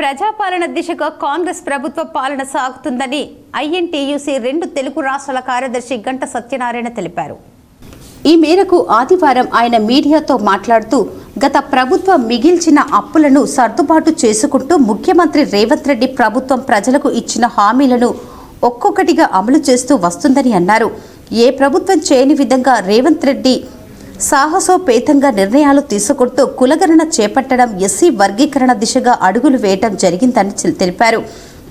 ప్రజాపాలన దిశగా కాంగ్రెస్ ప్రభుత్వ పాలన సాగుతుందని ఐఎన్టీయూసీ 2 తెలుగు రాష్ట్రాల కార్యదర్శి గంట సత్యనారాయణ తెలిపారు. ఈ మేరకు ఆదివారం ఆయన మీడియాతో మాట్లాడుతూ గత ప్రభుత్వం మిగిల్చిన అప్పులను సర్దుబాటు చేసుకుంటూ ముఖ్యమంత్రి రేవంత్ రెడ్డి ప్రభుత్వం ప్రజలకు ఇచ్చిన హామీలను ఒక్కొక్కటిగా అమలు చేస్తూ వస్తుందని అన్నారు. ఏ ప్రభుత్వం చేయని విధంగా రేవంత్ రెడ్డి సాహసోపేతంగా నిర్ణయాలు తీసుకుంటూ కులగణన చేపట్టడం, ఎస్సీ వర్గీకరణ దిశగా అడుగులు వేయటం జరిగిందని తెలిపారు.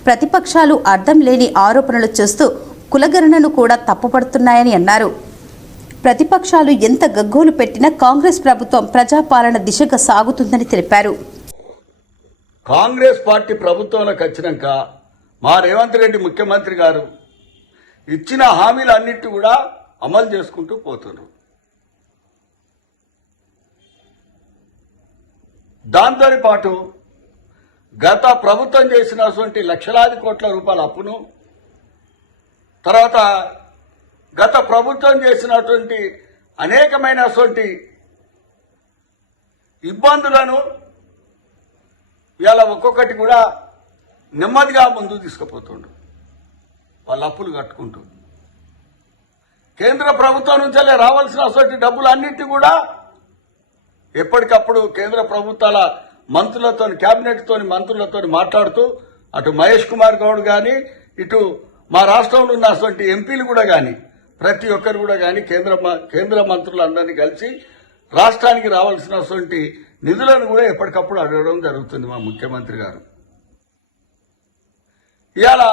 ప్రతిపక్షాలు అర్థం లేని ఆరోపణలు చేస్తూ కులగణనను కూడా తప్పుపడుతున్నాయని అన్నారు. ప్రతిపక్షాలు ఎంత గగ్గోలు పెట్టినా కాంగ్రెస్ ప్రభుత్వం ప్రజాపాలన దిశగా సాగుతుందని తెలిపారు. కాంగ్రెస్ పార్టీ ప్రభుత్వంలోకి వచ్చినాక మా రేవంత్ రెడ్డి ముఖ్యమంత్రి గారు ఇచ్చిన హామీలన్నిటి కూడా అమలు చేసుకుంటూ పోతున్నారు. దాంతో పాటు గత ప్రభుత్వం చేసినటువంటి లక్షలాది కోట్ల రూపాయల అప్పును, తర్వాత గత ప్రభుత్వం చేసినటువంటి అనేకమైనటువంటి ఇబ్బందులను ఇవాళ ఒక్కొక్కటి కూడా నెమ్మదిగా ముందుకు తీసుకుపోతుండ్రు. వాళ్ళ అప్పులు కట్టుకుంటూ కేంద్ర ప్రభుత్వం నుంచి రావాల్సిన డబ్బులు అన్నింటి కూడా ఎప్పటికప్పుడు కేంద్ర ప్రభుత్వాల మంత్రులతో, కేబినెట్తో మంత్రులతో మాట్లాడుతూ అటు మహేష్ కుమార్ గౌడ్ కానీ, ఇటు మా రాష్ట్రంలో ఉన్నటువంటి ఎంపీలు కూడా కానీ, ప్రతి ఒక్కరు కూడా కానీ కేంద్ర మంత్రులందరినీ కలిసి రాష్ట్రానికి రావాల్సినటువంటి నిధులను కూడా ఎప్పటికప్పుడు అడగడం జరుగుతుంది మా ముఖ్యమంత్రి గారు. ఇవాళ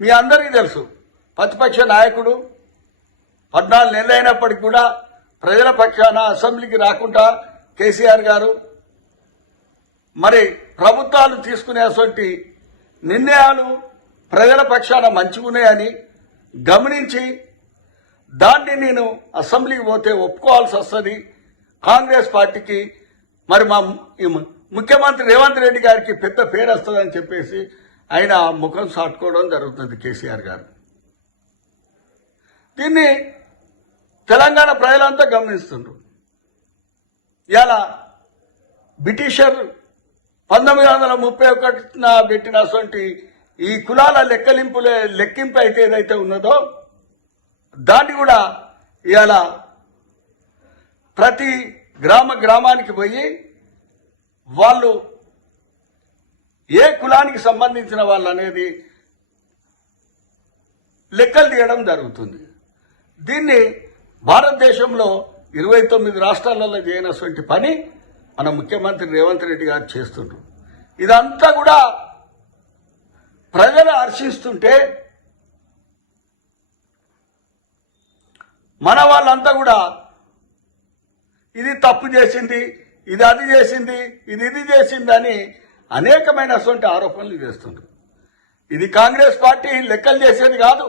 మీ అందరికీ తెలుసు, ప్రతిపక్ష నాయకుడు 14 నెలలు అయినప్పటికీ కూడా ప్రజల పక్షాన అసెంబ్లీకి రాకుండా కేసీఆర్ గారు మరి ప్రభుత్వాలు తీసుకునేటువంటి నిర్ణయాలు ప్రజల పక్షాన మంచిగున్నాయని గమనించి దాన్ని నేను అసెంబ్లీకి పోతే ఒప్పుకోవాల్సి వస్తుంది, కాంగ్రెస్ పార్టీకి మరి మా ముఖ్యమంత్రి రేవంత్ రెడ్డి గారికి పెద్ద పేరు వస్తుందని చెప్పేసి ఆయన ముఖం సాటుకోవడం జరుగుతుంది కేసీఆర్ గారు. దీన్ని తెలంగాణ ప్రజలంతా గమనిస్తుండ్రు. ఇలా బ్రిటిషర్ 1931 పెట్టినటువంటి ఈ కులాల లెక్కింపు అయితే ఏదైతే ఉన్నదో దాన్ని కూడా ఇవాళ ప్రతి గ్రామానికి పోయి వాళ్ళు ఏ కులానికి సంబంధించిన వాళ్ళు అనేది లెక్కలు తీయడం జరుగుతుంది. దీన్ని భారతదేశంలో 29 రాష్ట్రాలలో చేయనటువంటి పని మన ముఖ్యమంత్రి రేవంత్ రెడ్డి గారు చేస్తుండ్రు. ఇదంతా కూడా ప్రజలు హర్షిస్తుంటే మన వాళ్ళంతా కూడా ఇది తప్పు చేసింది, ఇది అది చేసింది, ఇది చేసింది అని అనేకమైనటువంటి ఆరోపణలు చేస్తుండ్రు. ఇది కాంగ్రెస్ పార్టీ లెక్కలు చేసేది కాదు.